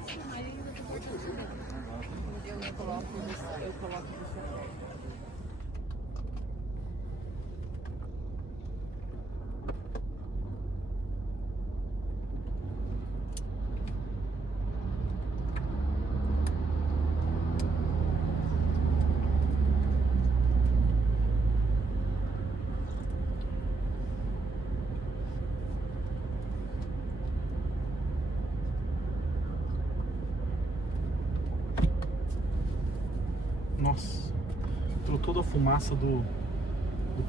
Eu coloco você. Nossa, entrou toda a fumaça do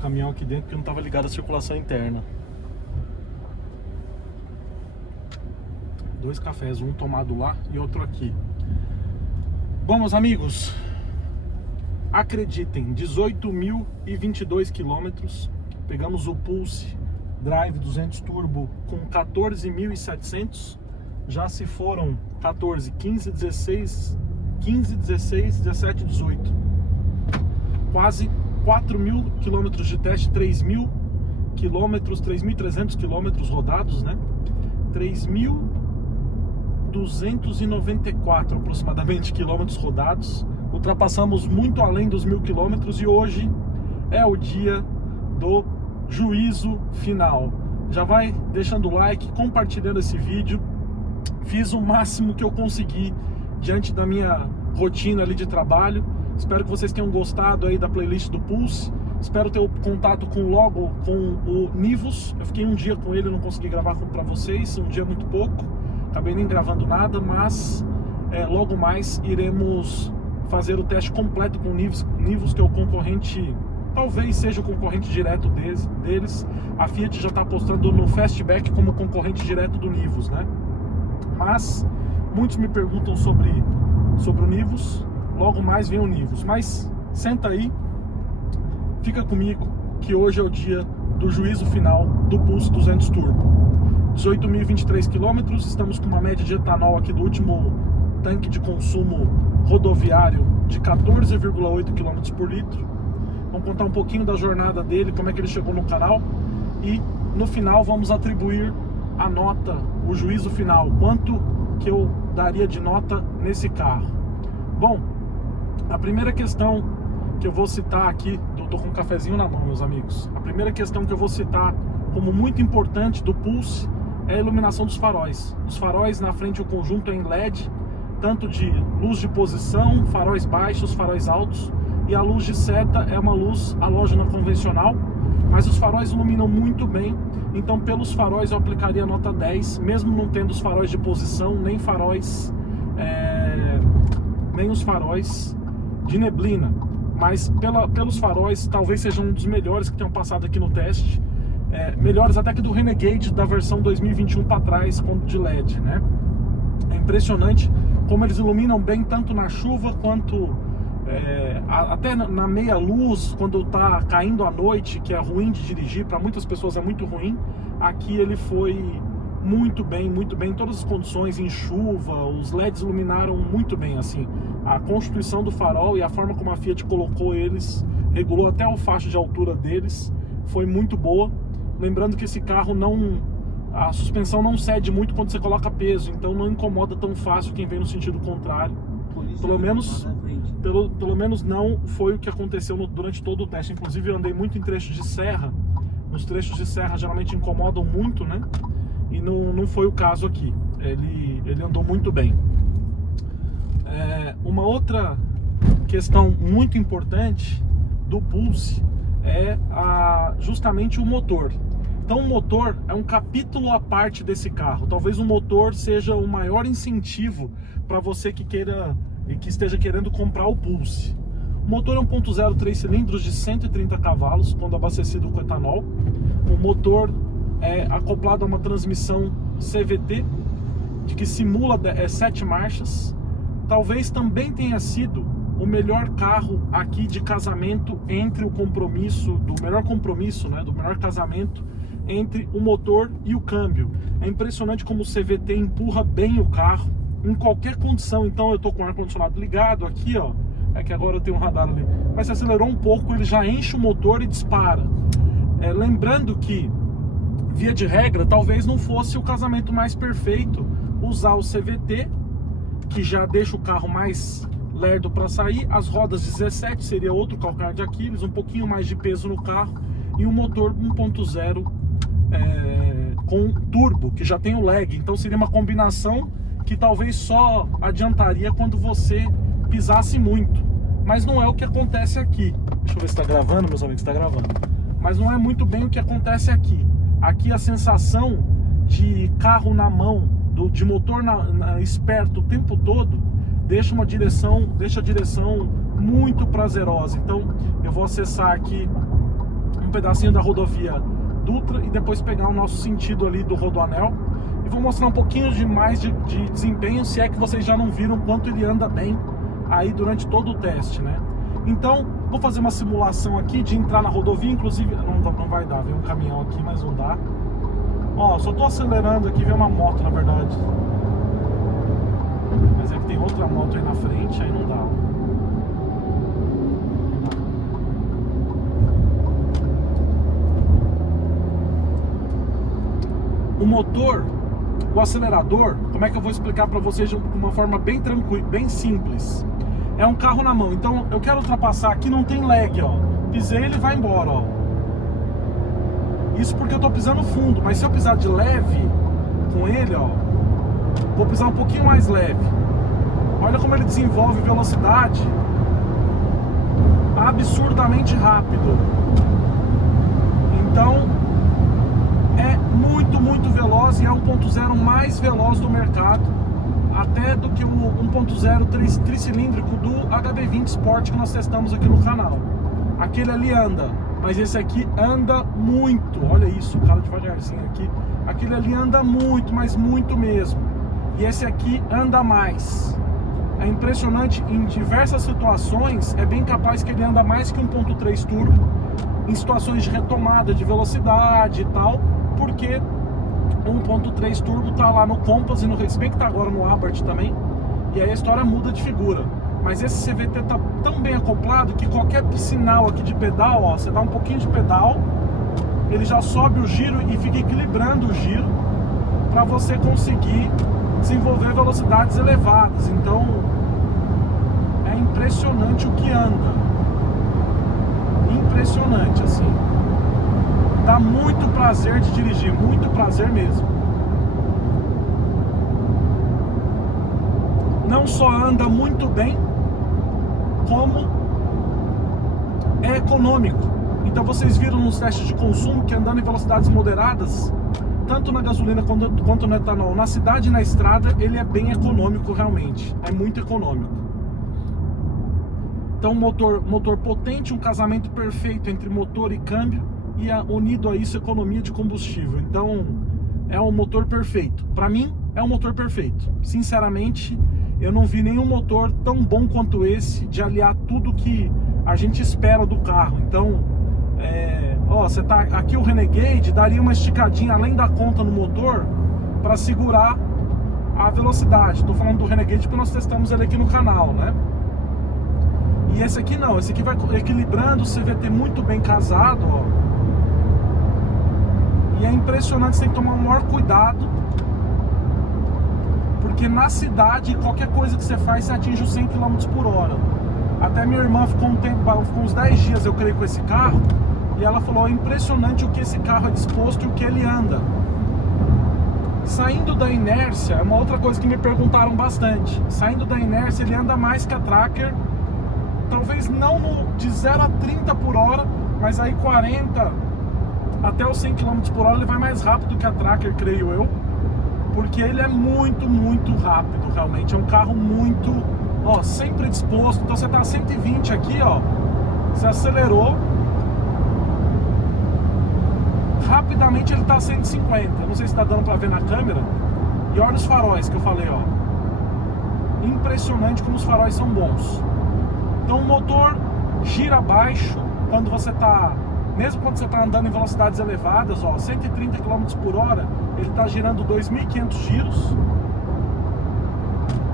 caminhão aqui dentro porque não estava ligado à circulação interna. 2 cafés, um tomado lá e outro aqui. Bom, meus amigos, acreditem, 18.022 quilômetros. Pegamos o Pulse Drive 200 Turbo com 14.700. Já se foram 14, 15, 16, 17, 18. Quase 4.000 quilômetros de teste, 3.000 quilômetros, 3.300 quilômetros rodados, né? 3.294 aproximadamente quilômetros rodados. Ultrapassamos muito além dos 1.000 quilômetros e hoje é o dia do juízo final. Já vai deixando o like, compartilhando esse vídeo. Fiz o máximo que eu consegui diante da minha rotina ali de trabalho. Espero que vocês tenham gostado aí da playlist do Pulse. Espero ter o contato logo com o Nivus. Eu fiquei um dia com ele, não consegui gravar para vocês, um dia muito pouco. Acabei nem gravando nada, mas logo mais iremos fazer o teste completo com o Nivus, que é o concorrente, talvez seja o concorrente direto deles. A Fiat já está apostando no Fastback como concorrente direto do Nivus, né? Mas muitos me perguntam sobre o Nivus. Logo mais vem o Nivus. Mas senta aí, fica comigo, que hoje é o dia do juízo final do Pulse 200 Turbo. 18.023 quilômetros, estamos com uma média de etanol aqui do último tanque de consumo rodoviário de 14,8 km por litro. Vamos contar um pouquinho da jornada dele, como é que ele chegou no canal. E no final vamos atribuir a nota, o juízo final, quanto que eu daria de nota nesse carro. Bom, a primeira questão que eu vou citar aqui, tô com um cafezinho na mão, meus amigos. A primeira questão que eu vou citar como muito importante do Pulse é a iluminação dos faróis. Os faróis na frente, o conjunto é em LED, tanto de luz de posição, faróis baixos, faróis altos, e a luz de seta é uma luz halógena convencional, mas os faróis iluminam muito bem. Então pelos faróis eu aplicaria nota 10, mesmo não tendo os faróis de posição, nem os faróis de neblina, mas pelos faróis talvez sejam um dos melhores que tenham passado aqui no teste, melhores até que do Renegade da versão 2021 para trás, de LED, né? É impressionante como eles iluminam bem tanto na chuva quanto até na meia luz, quando está caindo à noite, que é ruim de dirigir, para muitas pessoas é muito ruim. Aqui ele foi muito bem em todas as condições, em chuva, os LEDs iluminaram muito bem, assim. A constituição do farol e a forma como a Fiat colocou eles, regulou até o faixa de altura deles, foi muito boa. Lembrando que esse carro a suspensão não cede muito quando você coloca peso, então não incomoda tão fácil quem vem no sentido contrário. Pelo menos não foi o que aconteceu durante todo o teste. Inclusive eu andei muito em trechos de serra. Nos trechos de serra geralmente incomodam muito, né? E não foi o caso aqui. Ele andou muito bem. Uma outra questão muito importante do Pulse é justamente o motor. Então o motor é um capítulo à parte desse carro. Talvez o motor seja o maior incentivo para você que esteja querendo comprar o Pulse. O motor é 1.0 3 cilindros de 130 cavalos, quando abastecido com etanol. O motor é acoplado a uma transmissão CVT, que simula 7 marchas. Talvez também tenha sido o melhor carro aqui de casamento entre do melhor casamento entre o motor e o câmbio. É impressionante como o CVT empurra bem o carro em qualquer condição. Então eu estou com o ar-condicionado ligado aqui, ó. É que agora eu tenho um radar ali. Mas se acelerou um pouco, ele já enche o motor e dispara. Lembrando que, via de regra, talvez não fosse o casamento mais perfeito usar o CVT que já deixa o carro mais lerdo para sair, as rodas 17 seria outro calcanhar de Aquiles, um pouquinho mais de peso no carro e um motor 1.0 com turbo, que já tem o lag, então seria uma combinação que talvez só adiantaria quando você pisasse muito, mas não é o que acontece aqui. Deixa eu ver se está gravando, meus amigos, está gravando, mas não é muito bem o que acontece aqui. Aqui a sensação de carro na mão, de motor esperto o tempo todo, deixa a direção muito prazerosa. Então eu vou acessar aqui um pedacinho da rodovia Dutra e depois pegar o nosso sentido ali do Rodoanel e vou mostrar um pouquinho mais de desempenho, se é que vocês já não viram quanto ele anda bem aí durante todo o teste, né? Então vou fazer uma simulação aqui de entrar na rodovia, inclusive não vai dar, vem um caminhão aqui, mas não dá. Ó, só tô acelerando aqui, vem uma moto na verdade, mas é que tem outra moto aí na frente, aí não dá. O motor, o acelerador, como é que eu vou explicar para vocês de uma forma bem tranquila, bem simples? É um carro na mão, então eu quero ultrapassar aqui, não tem lag, ó. Pisei, ele vai embora, ó. Isso porque eu tô pisando fundo, mas se eu pisar de leve com ele, ó, vou pisar um pouquinho mais leve. Olha como ele desenvolve velocidade absurdamente rápido. Então é muito veloz e é 1.0 mais veloz do mercado, até do que o 1.0 tricilíndrico do HB20 Sport que nós testamos aqui no canal. Aquele ali anda, mas esse aqui anda muito. Olha isso, o cara devagarzinho aqui. Aquele ali anda muito, mas muito mesmo. E esse aqui anda mais. É impressionante, em diversas situações é bem capaz que ele anda mais que 1.3 turbo, em situações de retomada de velocidade e tal, porque o 1.3 turbo tá lá no Compass e no Race, bem que tá agora no Abarth também, e aí a história muda de figura. Mas esse CVT tá tão bem acoplado que qualquer sinal aqui de pedal, ó, você dá um pouquinho de pedal, ele já sobe o giro e fica equilibrando o giro para você conseguir desenvolver velocidades elevadas. Então é impressionante o que anda, impressionante assim. Dá muito prazer de dirigir, muito prazer mesmo. Não só anda muito bem, como é econômico. Então vocês viram nos testes de consumo que andando em velocidades moderadas, tanto na gasolina quanto no etanol, na cidade e na estrada, ele é bem econômico realmente, é muito econômico. Então motor potente, um casamento perfeito entre motor e câmbio, e unido a isso economia de combustível. Então é um motor perfeito. Para mim é um motor perfeito. Sinceramente, eu não vi nenhum motor tão bom quanto esse, de aliar tudo que a gente espera do carro. Então ó, você tá aqui, o Renegade daria uma esticadinha além da conta no motor para segurar a velocidade. Estou falando do Renegade porque nós testamos ele aqui no canal, né? E esse aqui não, esse aqui vai equilibrando o CVT muito bem casado, ó. E é impressionante, você tem que tomar o maior cuidado, porque na cidade, qualquer coisa que você faz, você atinge os 100 km por hora. Até minha irmã ficou uns 10 dias, eu creio, com esse carro, e ela falou, é impressionante o que esse carro é disposto e o que ele anda. Saindo da inércia, é uma outra coisa que me perguntaram bastante. Saindo da inércia, ele anda mais que a Tracker, talvez não de 0 a 30 por hora, mas aí 40 até os 100 km por hora ele vai mais rápido que a Tracker, creio eu, porque ele é muito rápido, realmente. É um carro muito, ó, sempre disposto. Então você tá a 120 aqui, ó, você acelerou, rapidamente ele tá a 150. Não sei se tá dando pra ver na câmera. E olha os faróis que eu falei, ó, impressionante como os faróis são bons. Então o motor gira baixo quando você tá, mesmo quando você está andando em velocidades elevadas, ó, 130 km por hora, ele está girando 2.500 giros.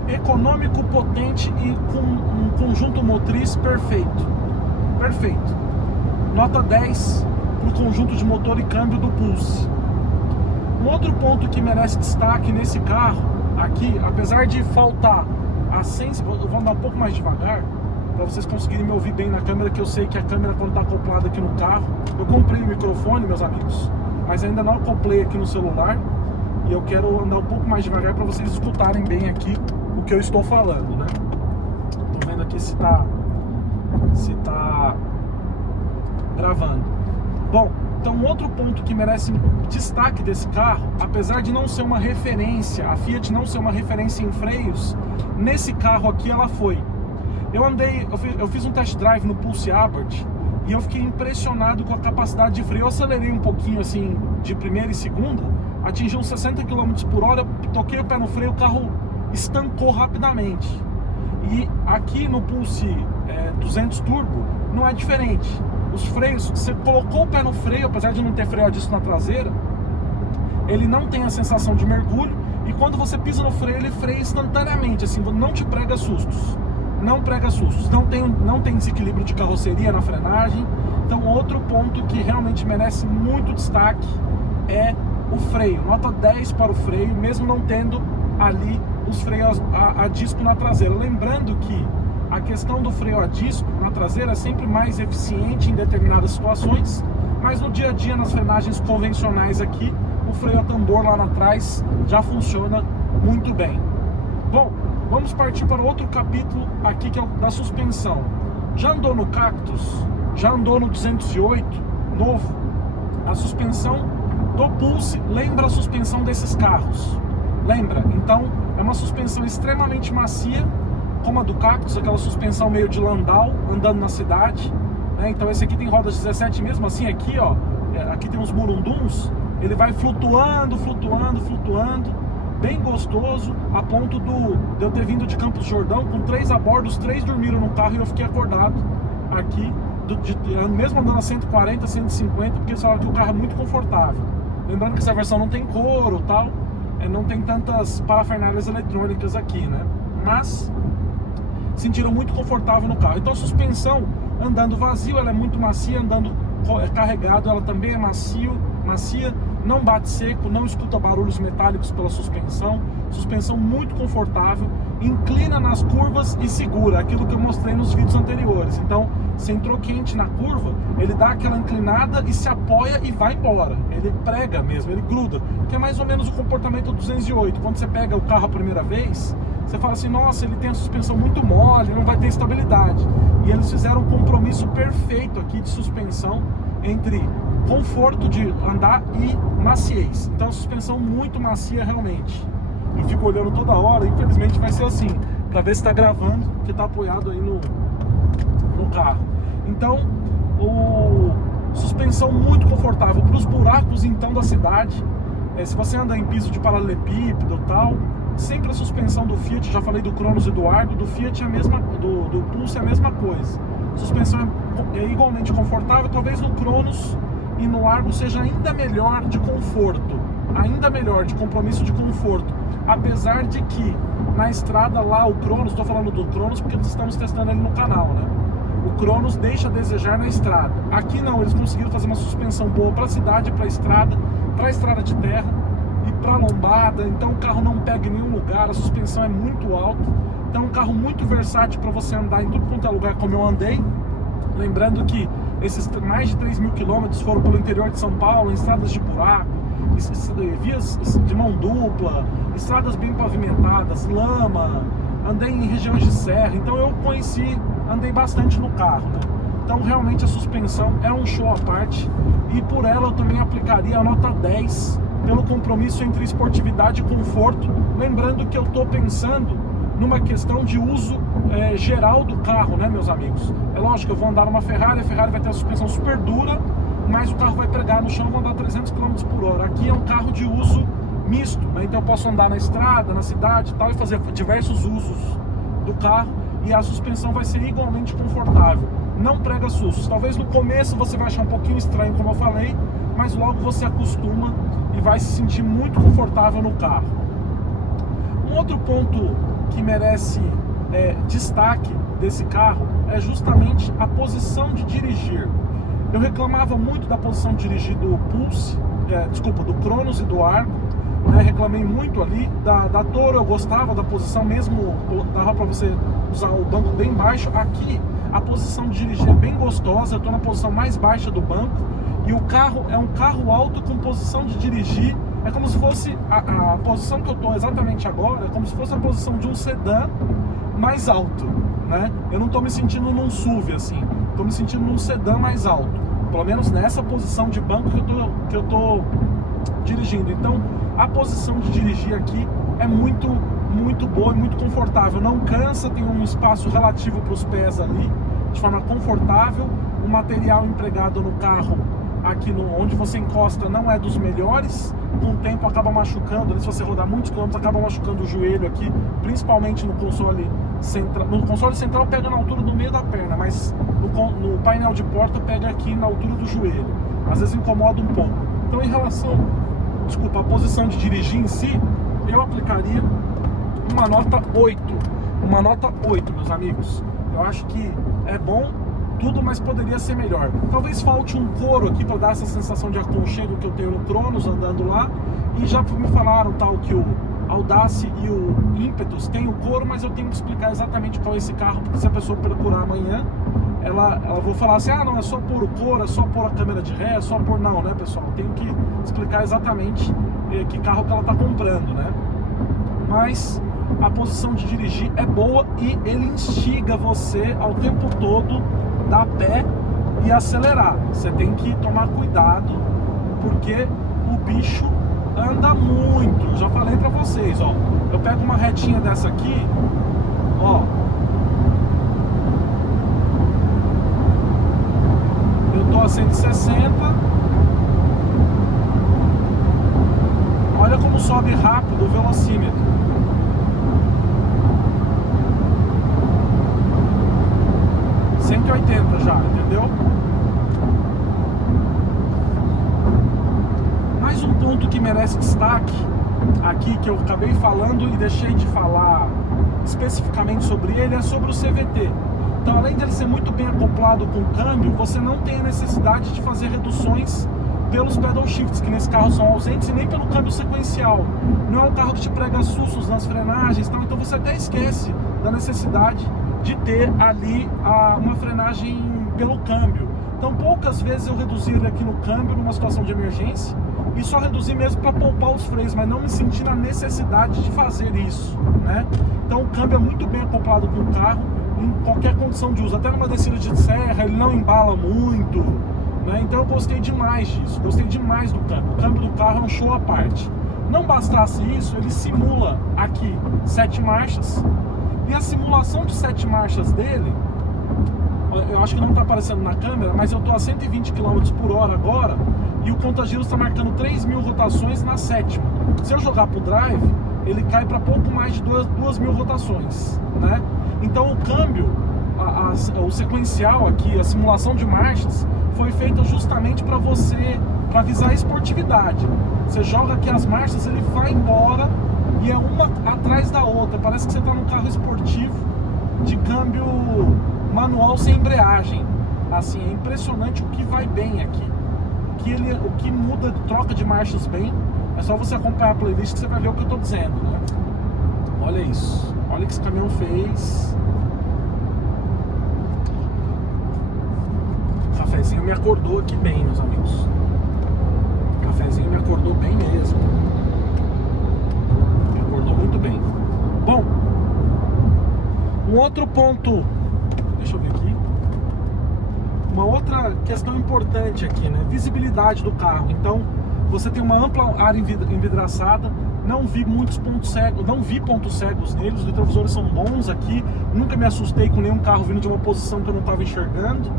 Econômico, potente e com um conjunto motriz perfeito. Perfeito. Nota 10 para o conjunto de motor e câmbio do Pulse. Um outro ponto que merece destaque nesse carro, aqui, apesar de faltar eu vou andar um pouco mais devagar para vocês conseguirem me ouvir bem na câmera, que eu sei que a câmera, quando está acoplada aqui no carro, eu comprei o microfone, meus amigos, mas ainda não acoplei aqui no celular, e eu quero andar um pouco mais devagar para vocês escutarem bem aqui o que eu estou falando, né? Tô vendo aqui se tá gravando. Bom, então outro ponto que merece destaque desse carro, apesar de não ser uma referência, a Fiat não ser uma referência em freios, nesse carro aqui ela foi. Eu fiz um test drive no Pulse Abarth e eu fiquei impressionado com a capacidade de freio. Eu acelerei um pouquinho assim, de primeira e segunda, atingi uns 60 km por hora, toquei o pé no freio, o carro estancou rapidamente. E aqui no Pulse 200 Turbo não é diferente. Os freios, você colocou o pé no freio, apesar de não ter freio a disco na traseira, ele não tem a sensação de mergulho, e quando você pisa no freio, ele freia instantaneamente, assim, não te prega sustos. Não prega sustos, não tem desequilíbrio de carroceria na frenagem. Então outro ponto que realmente merece muito destaque é o freio. Nota 10 para o freio, mesmo não tendo ali os freios a disco na traseira. Lembrando que a questão do freio a disco na traseira é sempre mais eficiente em determinadas situações, mas no dia a dia, nas frenagens convencionais aqui, o freio a tambor lá atrás já funciona muito bem. Bom, vamos partir para outro capítulo aqui, que é o da suspensão. Já andou no Cactus? Já andou no 208 novo? A suspensão do Pulse lembra a suspensão desses carros. Lembra? Então é uma suspensão extremamente macia, como a do Cactus, aquela suspensão meio de Landau, andando na cidade, né? Então esse aqui tem rodas 17 mesmo, assim aqui, ó, aqui tem uns murunduns, ele vai flutuando, bem gostoso, a ponto de eu ter vindo de Campos do Jordão com 3 a bordo, os 3 dormiram no carro e eu fiquei acordado aqui, mesmo andando a 140, 150, porque eles falaram que o carro é muito confortável. Lembrando que essa versão não tem couro, tal, não tem tantas parafernálias eletrônicas aqui, né? Mas sentiram muito confortável no carro. Então a suspensão, andando vazio, ela é muito macia, andando carregado, ela também é macia, não bate seco, não escuta barulhos metálicos pela suspensão muito confortável, inclina nas curvas e segura, aquilo que eu mostrei nos vídeos anteriores. Então, se entrou quente na curva, ele dá aquela inclinada e se apoia e vai embora, ele prega mesmo, ele gruda, que é mais ou menos o comportamento do 208. Quando você pega o carro a primeira vez, você fala assim, nossa, ele tem a suspensão muito mole, não vai ter estabilidade. E eles fizeram um compromisso perfeito aqui de suspensão entre conforto de andar e maciez. Então a suspensão muito macia realmente. Eu fico olhando toda hora, infelizmente vai ser assim, para ver se está gravando, que está apoiado aí no carro. Então, suspensão muito confortável para os buracos então da cidade. Se você anda em piso de paralelepípedo e tal, sempre a suspensão do Fiat, já falei do Cronos e do Argo, do Fiat é a mesma, do Pulse é a mesma coisa. A suspensão é igualmente confortável, talvez no Cronos e no Argo seja ainda melhor de conforto, ainda melhor de compromisso de conforto, apesar de que na estrada lá o Cronos, estou falando do Cronos porque estamos testando ele no canal, né? O Cronos deixa a desejar na estrada. Aqui não, eles conseguiram fazer uma suspensão boa para a cidade, para a estrada de terra e para lombada, então o carro não pega em nenhum lugar, a suspensão é muito alta, então é um carro muito versátil para você andar em tudo quanto é lugar como eu andei. Lembrando que esses mais de 3.000 quilômetros foram pelo interior de São Paulo, em estradas de buraco, vias de mão dupla, estradas bem pavimentadas, lama, andei em regiões de serra, então eu andei bastante no carro, né? Então realmente a suspensão é um show à parte, e por ela eu também aplicaria a nota 10, pelo compromisso entre esportividade e conforto, lembrando que eu estou pensando numa questão de uso geral do carro, né, meus amigos? É lógico, eu vou andar numa Ferrari, a Ferrari vai ter a suspensão super dura, mas o carro vai pregar no chão e vou andar 300 km por hora. Aqui é um carro de uso misto, né? Então eu posso andar na estrada, na cidade e tal, e fazer diversos usos do carro, e a suspensão vai ser igualmente confortável, não prega sustos. Talvez no começo você vai achar um pouquinho estranho, como eu falei, mas logo você acostuma e vai se sentir muito confortável no carro. Um outro ponto que merece destaque desse carro é justamente a posição de dirigir. Eu reclamava muito da posição de dirigir do Pulse, do Cronos e do Argo, né? Reclamei muito ali da Toro, eu gostava da posição mesmo, dava para você usar o banco bem baixo. Aqui a posição de dirigir é bem gostosa, eu estou na posição mais baixa do banco e o carro é um carro alto com posição de dirigir. É como se fosse a posição que eu estou exatamente agora, é como se fosse a posição de um sedã mais alto, né? Eu não estou me sentindo num SUV assim, estou me sentindo num sedã mais alto, pelo menos nessa posição de banco que eu tô dirigindo. Então a posição de dirigir aqui é muito boa e muito confortável, não cansa, tem um espaço relativo para os pés ali, de forma confortável. O material empregado no carro aqui onde você encosta não é dos melhores, com o tempo acaba machucando, se você rodar muitos quilômetros acaba machucando o joelho aqui, principalmente no console central. No console central pega na altura do meio da perna, mas no painel de porta pega aqui na altura do joelho, às vezes incomoda um pouco. Então em relação, à posição de dirigir em si, eu aplicaria uma nota 8, meus amigos. Eu acho que é bom tudo, mas poderia ser melhor. Talvez falte um couro aqui para dar essa sensação de aconchego que eu tenho no Cronos andando lá. E já me falaram tal que o Audace e o Impetus tem o couro, mas eu tenho que explicar exatamente qual é esse carro, porque se a pessoa procurar amanhã, ela vou falar assim, ah não, é só pôr o couro, é só pôr a câmera de ré, é só pôr... Não, né pessoal? Eu tenho que explicar exatamente que carro que ela está comprando, né? Mas a posição de dirigir é boa e ele instiga você ao tempo todo dar pé e acelerar. Você tem que tomar cuidado, porque o bicho anda muito. Já falei pra vocês, ó. Eu pego uma retinha dessa aqui, ó. Eu tô a 160. Olha como sobe rápido o velocímetro. 180 já, entendeu? Mais um ponto que merece destaque aqui, que eu acabei falando e deixei de falar especificamente sobre ele, é sobre o CVT. Então, além dele ser muito bem acoplado com o câmbio, você não tem a necessidade de fazer reduções pelos pedal shifts, que nesse carro são ausentes, e nem pelo câmbio sequencial. Não é um carro que te prega sustos nas frenagens, então você até esquece da necessidade de ter ali uma frenagem pelo câmbio. Então poucas vezes eu reduzi ele aqui no câmbio numa situação de emergência, e só reduzi mesmo para poupar os freios, mas não me senti na necessidade de fazer isso, né? Então o câmbio é muito bem acoplado com o carro em qualquer condição de uso, até numa descida de serra ele não embala muito, né? Então eu gostei demais disso, gostei demais do câmbio. O câmbio do carro é um show à parte. Não bastasse isso, ele simula aqui 7 marchas. E a simulação de 7 marchas dele, eu acho que não está aparecendo na câmera, mas eu estou a 120 km por hora agora, e o conta-giros está marcando 3.000 rotações na 7ª. Se eu jogar para o drive, ele cai para pouco mais de 2.000 rotações, né? Então o câmbio, o sequencial aqui, a simulação de marchas, foi feita justamente para visar a esportividade. Você joga aqui as marchas, ele vai embora, e é uma atrás da outra, parece que você está num carro esportivo de câmbio manual sem embreagem. Assim, é impressionante o que vai bem aqui, o que muda, troca de marchas bem. É só você acompanhar a playlist que você vai ver o que eu estou dizendo, né? Olha isso, olha o que esse caminhão fez. O cafezinho me acordou aqui bem, meus amigos. O cafezinho me acordou bem mesmo. Muito bem. Bom, um outro ponto, deixa eu ver aqui, uma outra questão importante aqui, né? Visibilidade do carro. Então, você tem uma ampla área envidraçada, não vi muitos pontos cegos, não vi pontos cegos neles, os retrovisores são bons aqui, nunca me assustei com nenhum carro vindo de uma posição que eu não estava enxergando.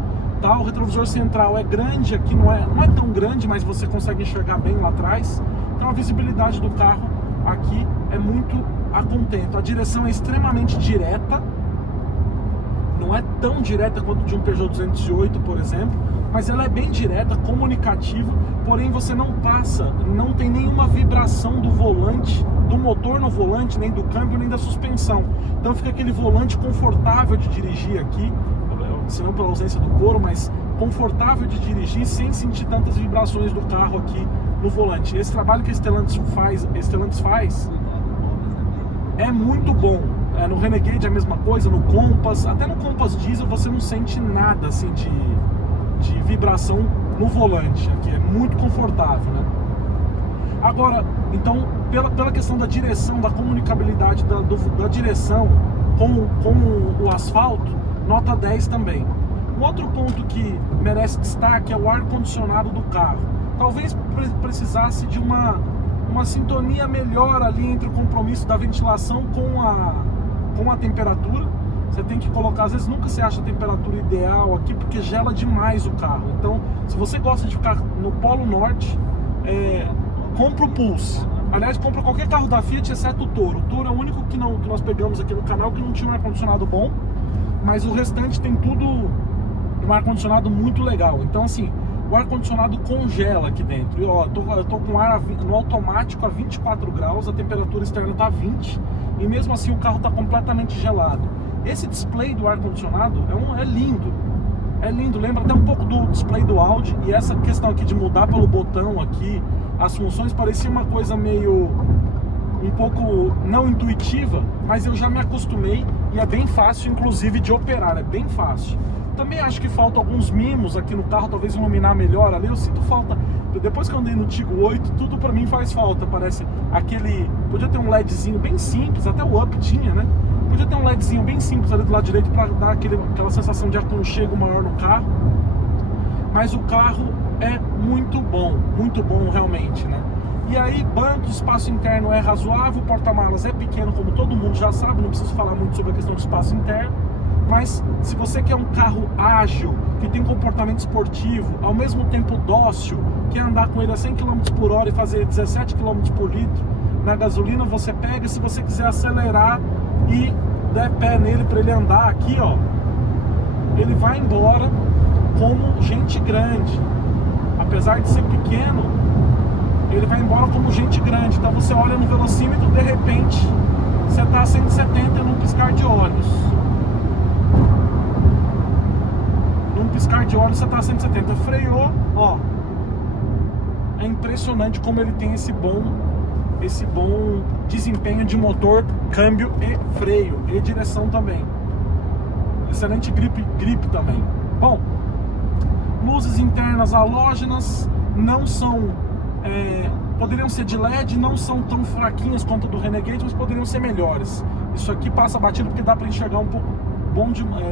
Tá? O retrovisor central é grande aqui, não é tão grande, mas você consegue enxergar bem lá atrás. Então a visibilidade do carro aqui é muito a contento. A direção é extremamente direta, não é tão direta quanto de um Peugeot 208, por exemplo, mas ela é bem direta, comunicativa, porém você não tem nenhuma vibração do volante, do motor no volante, nem do câmbio, nem da suspensão. Então fica aquele volante confortável de dirigir aqui, se não pela ausência do couro, mas confortável de dirigir sem sentir tantas vibrações do carro aqui no volante. Esse trabalho que a Stellantis faz é muito bom. No Renegade é a mesma coisa, no Compass, até no Compass Diesel você não sente nada assim de vibração no volante, que é muito confortável, né? Agora, então, pela questão da direção, da comunicabilidade da direção com o asfalto, nota 10 também. Um outro ponto que merece destaque é o ar-condicionado do carro. Talvez precisasse de uma sintonia melhor ali entre o compromisso da ventilação com a temperatura. Você tem que colocar, às vezes nunca se acha a temperatura ideal aqui, porque gela demais o carro. Então, se você gosta de ficar no Polo Norte, compra o Pulse. Aliás, compra qualquer carro da Fiat, exceto o Toro. O Toro é o único que nós pegamos aqui no canal que não tinha um ar-condicionado bom, mas o restante tem tudo um ar-condicionado muito legal. Então, assim, o ar-condicionado congela aqui dentro. E, ó, eu tô com ar no automático a 24 graus, a temperatura externa tá 20, e mesmo assim o carro tá completamente gelado. Esse display do ar-condicionado é lindo. É lindo, lembra até um pouco do display do Audi. E essa questão aqui de mudar pelo botão aqui as funções parecia uma coisa meio um pouco não intuitiva, mas eu já me acostumei e é bem fácil, inclusive, de operar, é bem fácil. Também acho que falta alguns mimos aqui no carro, talvez iluminar melhor ali. Eu sinto falta, depois que eu andei no Tiggo 8, tudo pra mim faz falta. Parece podia ter um LEDzinho bem simples, até o Up tinha, né? Podia ter um LEDzinho bem simples ali do lado direito para dar aquela sensação de aconchego maior no carro. Mas o carro é muito bom realmente, né? E aí, banco, espaço interno é razoável, o porta-malas é pequeno, como todo mundo já sabe, não preciso falar muito sobre a questão do espaço interno. Mas se você quer um carro ágil, que tem comportamento esportivo, ao mesmo tempo dócil, quer andar com ele a 100 km por hora e fazer 17 km por litro na gasolina, você pega. Se você quiser acelerar e der pé nele para ele andar aqui, ó, ele vai embora como gente grande. Apesar de ser pequeno, ele vai embora como gente grande. Então você olha no velocímetro, de repente você está a 170 num piscar de olhos. Num piscar de olhos você está a 170. Freou, ó. É impressionante como ele tem esse bom desempenho de motor, câmbio e freio, e direção também. Excelente grip também. Bom, luzes internas halógenas, não são poderiam ser de LED, não são tão fraquinhas quanto do Renegade, mas poderiam ser melhores. Isso aqui passa batido porque dá para enxergar um pouco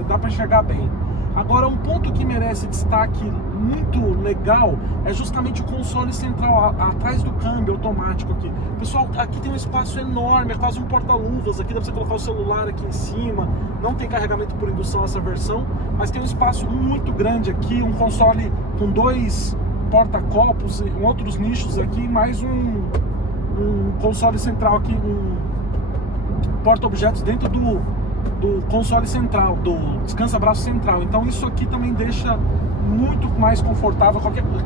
dá para enxergar bem. Agora, um ponto que merece destaque muito legal é justamente o console central atrás do câmbio automático aqui. Pessoal, aqui tem um espaço enorme, é quase um porta-luvas. Aqui dá pra você colocar o celular aqui em cima. Não tem carregamento por indução essa versão, mas tem um espaço muito grande aqui, um console com 2 porta-copos, outros nichos aqui, mais um console central aqui, um porta-objetos dentro do console central, do descansa-braço central. Então isso aqui também deixa muito mais confortável.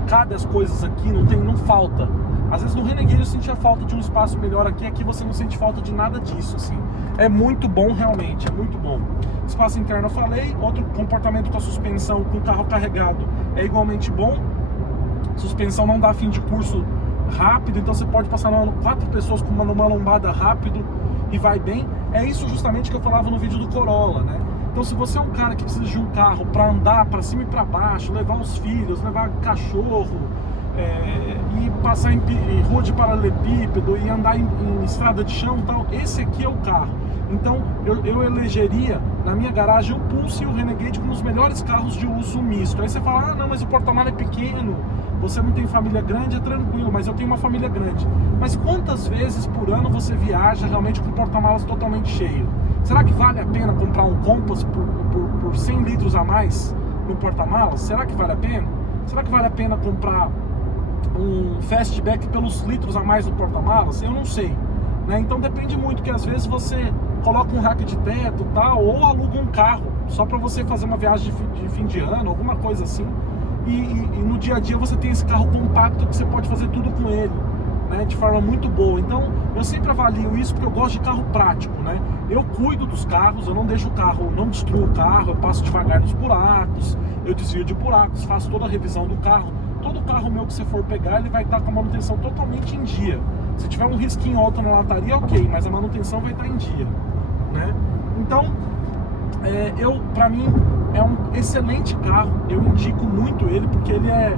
Cabe as coisas aqui, não falta. Às vezes no Renegade eu sentia falta de um espaço melhor aqui você não sente falta de nada disso, assim. É muito bom realmente, é muito bom. Espaço interno eu falei, outro comportamento com a suspensão com o carro carregado é igualmente bom. Suspensão não dá fim de curso rápido, então você pode passar 4 pessoas com numa lombada rápido e vai bem. É isso justamente que eu falava no vídeo do Corolla, né? Então se você é um cara que precisa de um carro para andar para cima e para baixo, levar os filhos, levar cachorro, e passar em rua de paralelepípedo e andar em estrada de chão e tal, esse aqui é o carro. Então eu elegeria na minha garagem o Pulse e o Renegade como os melhores carros de uso misto. Aí você fala, não, mas o porta-malas é pequeno, você não tem família grande, é tranquilo, mas eu tenho uma família grande. Mas quantas vezes por ano você viaja realmente com o porta-malas totalmente cheio? Será que vale a pena comprar um Compass por 100 litros a mais no porta-malas? Será que vale a pena? Será que vale a pena comprar um Fastback pelos litros a mais no porta-malas? Eu não sei, né? Então depende muito, que às vezes você coloca um rack de teto tal, ou aluga um carro só para você fazer uma viagem de fim de ano, alguma coisa assim, e no dia a dia você tem esse carro compacto que você pode fazer tudo com ele, né, de forma muito boa. Então eu sempre avalio isso porque eu gosto de carro prático, né? Eu cuido dos carros, eu não deixo o carro, não destruo o carro, eu passo devagar nos buracos, eu desvio de buracos, faço toda a revisão do carro. Todo todo carro meu que você for pegar, ele vai estar com a manutenção totalmente em dia. Se tiver um risquinho alto na lataria, ok, mas a manutenção vai estar em dia, né? Então, para mim, é um excelente carro, eu indico muito ele, porque ele é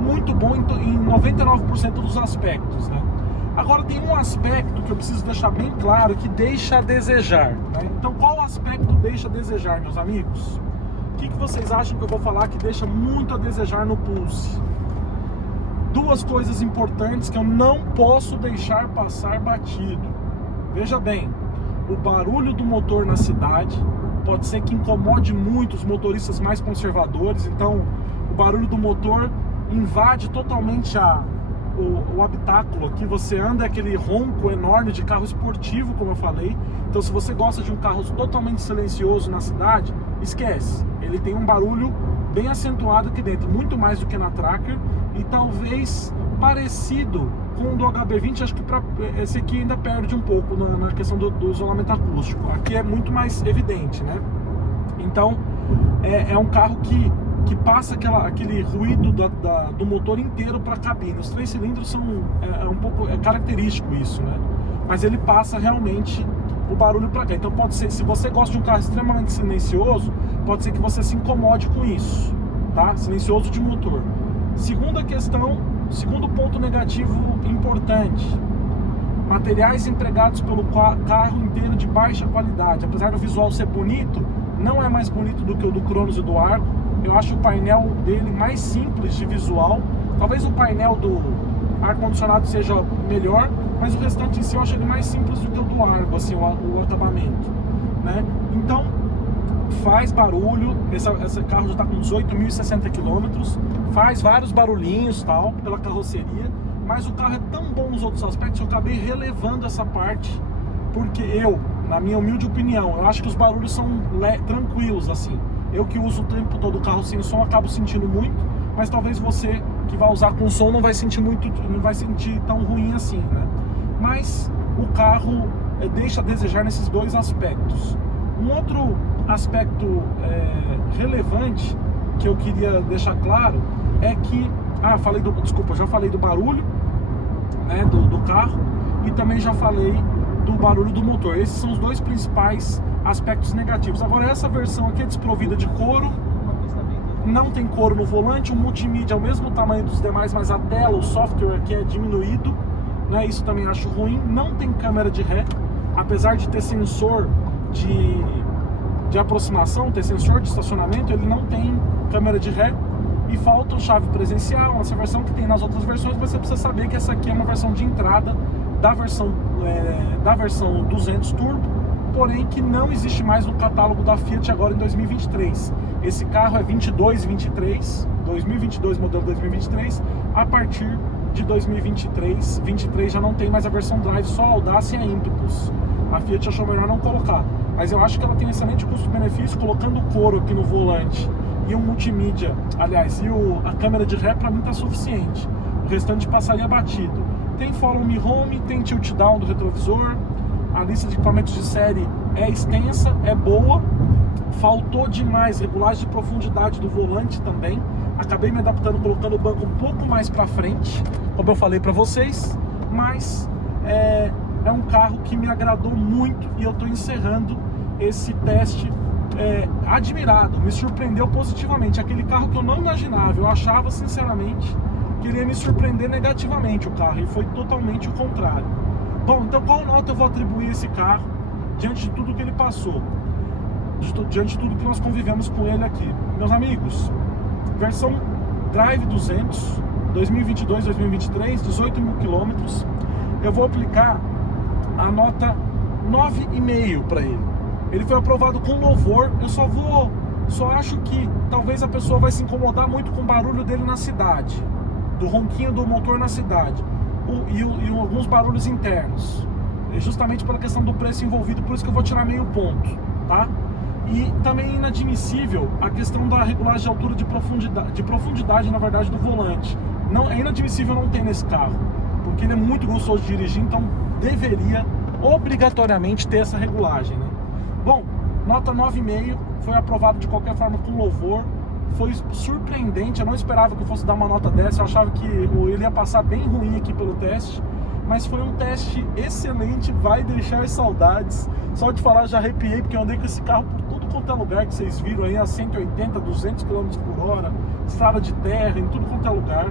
muito bom em 99% dos aspectos, né? Agora tem um aspecto que eu preciso deixar bem claro, que deixa a desejar, né? Então qual aspecto deixa a desejar, meus amigos? O que vocês acham que eu vou falar que deixa muito a desejar no Pulse? Duas coisas importantes que eu não posso deixar passar batido. Veja bem, o barulho do motor na cidade pode ser que incomode muito os motoristas mais conservadores. Então o barulho do motor invade totalmente o habitáculo. Aqui você anda, é aquele ronco enorme de carro esportivo, como eu falei. Então se você gosta de um carro totalmente silencioso na cidade, esquece. Ele tem um barulho bem acentuado aqui dentro, muito mais do que na Tracker, e talvez parecido com o do HB20. Acho que esse aqui ainda perde um pouco na questão do isolamento acústico. Aqui é muito mais evidente, né? Então é um carro que passa aquele ruído do motor inteiro para a cabine. Os 3 cilindros são um pouco característico isso, né? Mas ele passa realmente o barulho para cá. Então pode ser, se você gosta de um carro extremamente silencioso, pode ser que você se incomode com isso, tá? Silencioso de motor. Segunda questão, segundo ponto negativo importante: materiais empregados pelo carro inteiro de baixa qualidade. Apesar do visual ser bonito, não é mais bonito do que o do Cronos e do Argo. Eu acho o painel dele mais simples de visual. Talvez o painel do ar-condicionado seja melhor, mas o restante em si eu acho ele mais simples do que o do Argo, assim, o acabamento, né? Então, faz barulho. Esse carro já está com 18.060 km, faz vários barulhinhos, tal, pela carroceria, mas o carro é tão bom nos outros aspectos que eu acabei relevando essa parte, porque na minha humilde opinião, eu acho que os barulhos são tranquilos, assim. Eu que uso o tempo todo o carro sem som, acabo sentindo muito, mas talvez você que vai usar com som não vai sentir tão ruim assim, né? Mas o carro deixa a desejar nesses dois aspectos. Um outro aspecto relevante que eu queria deixar claro é que, já falei do barulho, né, do carro, e também já falei do barulho do motor. Esses são os dois principais aspectos negativos. Agora, essa versão aqui é desprovida de couro, não tem couro no volante, o multimídia é o mesmo tamanho dos demais, mas a tela, o software aqui é diminuído, né? Isso também acho ruim. Não tem câmera de ré, apesar de ter sensor de aproximação, ter sensor de estacionamento, ele não tem câmera de ré. E falta chave presencial, essa versão que tem nas outras versões, mas você precisa saber que essa aqui é uma versão de entrada da versão 200 Turbo, porém que não existe mais no catálogo da Fiat agora em 2023. Esse carro é 2022 modelo 2023, a partir de 2023 já não tem mais a versão Drive, só a Audacia e a Impetus. A Fiat achou melhor não colocar, mas eu acho que ela tem excelente custo-benefício, colocando o couro aqui no volante e o multimídia, aliás, e a câmera de ré, para mim tá suficiente. O restante passaria batido. Tem Follow Me Home, tem tilt down do retrovisor, a lista de equipamentos de série é extensa, é boa. Faltou demais regulagem de profundidade do volante também. Acabei me adaptando, colocando o banco um pouco mais para frente, como eu falei para vocês, mas é um carro que me agradou muito e eu estou encerrando esse teste admirado, me surpreendeu positivamente. Aquele carro que eu não imaginava, eu achava sinceramente que ele ia me surpreender negativamente o carro, e foi totalmente o contrário. Bom, então qual nota eu vou atribuir a esse carro diante de tudo que ele passou, diante de tudo que nós convivemos com ele aqui? Meus amigos, versão Drive 200 2022-2023, 18.000 km, eu vou aplicar a nota 9,5 para ele. Ele foi aprovado com louvor. Eu só acho que talvez a pessoa vai se incomodar muito com o barulho dele na cidade, do ronquinho do motor na cidade, e alguns barulhos internos, justamente pela questão do preço envolvido. Por isso que eu vou tirar meio ponto, tá? E também é inadmissível a questão da regulagem de altura de profundidade, na verdade, do volante. Não, é inadmissível não ter nesse carro, porque ele é muito gostoso de dirigir, então deveria obrigatoriamente ter essa regulagem, né? Bom, nota 9,5, foi aprovado de qualquer forma com louvor. foi surpreendente, eu não esperava que eu fosse dar uma nota dessa, eu achava que ele ia passar bem ruim aqui pelo teste, mas foi um teste excelente, vai deixar saudades. Só de falar já arrepiei, porque eu andei com esse carro por tudo quanto é lugar que vocês viram aí, a 180, 200 km por hora, estrada de terra, em tudo quanto é lugar.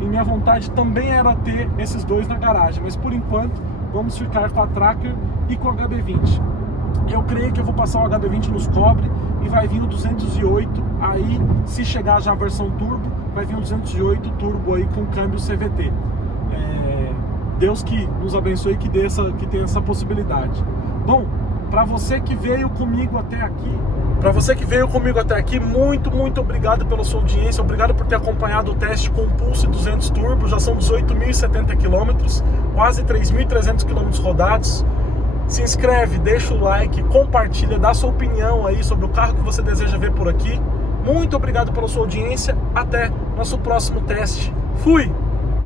E minha vontade também era ter esses dois na garagem, mas por enquanto vamos ficar com a Tracker e com o HB20. Eu creio que eu vou passar o HB20 nos cobre e vai vir o 208, aí se chegar já a versão turbo, vai vir o 208 turbo aí com câmbio CVT. Deus que nos abençoe, que tenha essa possibilidade. Bom, para você que veio comigo até aqui, muito obrigado pela sua audiência, obrigado por ter acompanhado o teste com o Pulse 200 Turbo. Já são 18.070 km, quase 3.300 km rodados. Se inscreve, deixa o like, compartilha, dá sua opinião aí sobre o carro que você deseja ver por aqui. Muito obrigado pela sua audiência, até nosso próximo teste. Fui!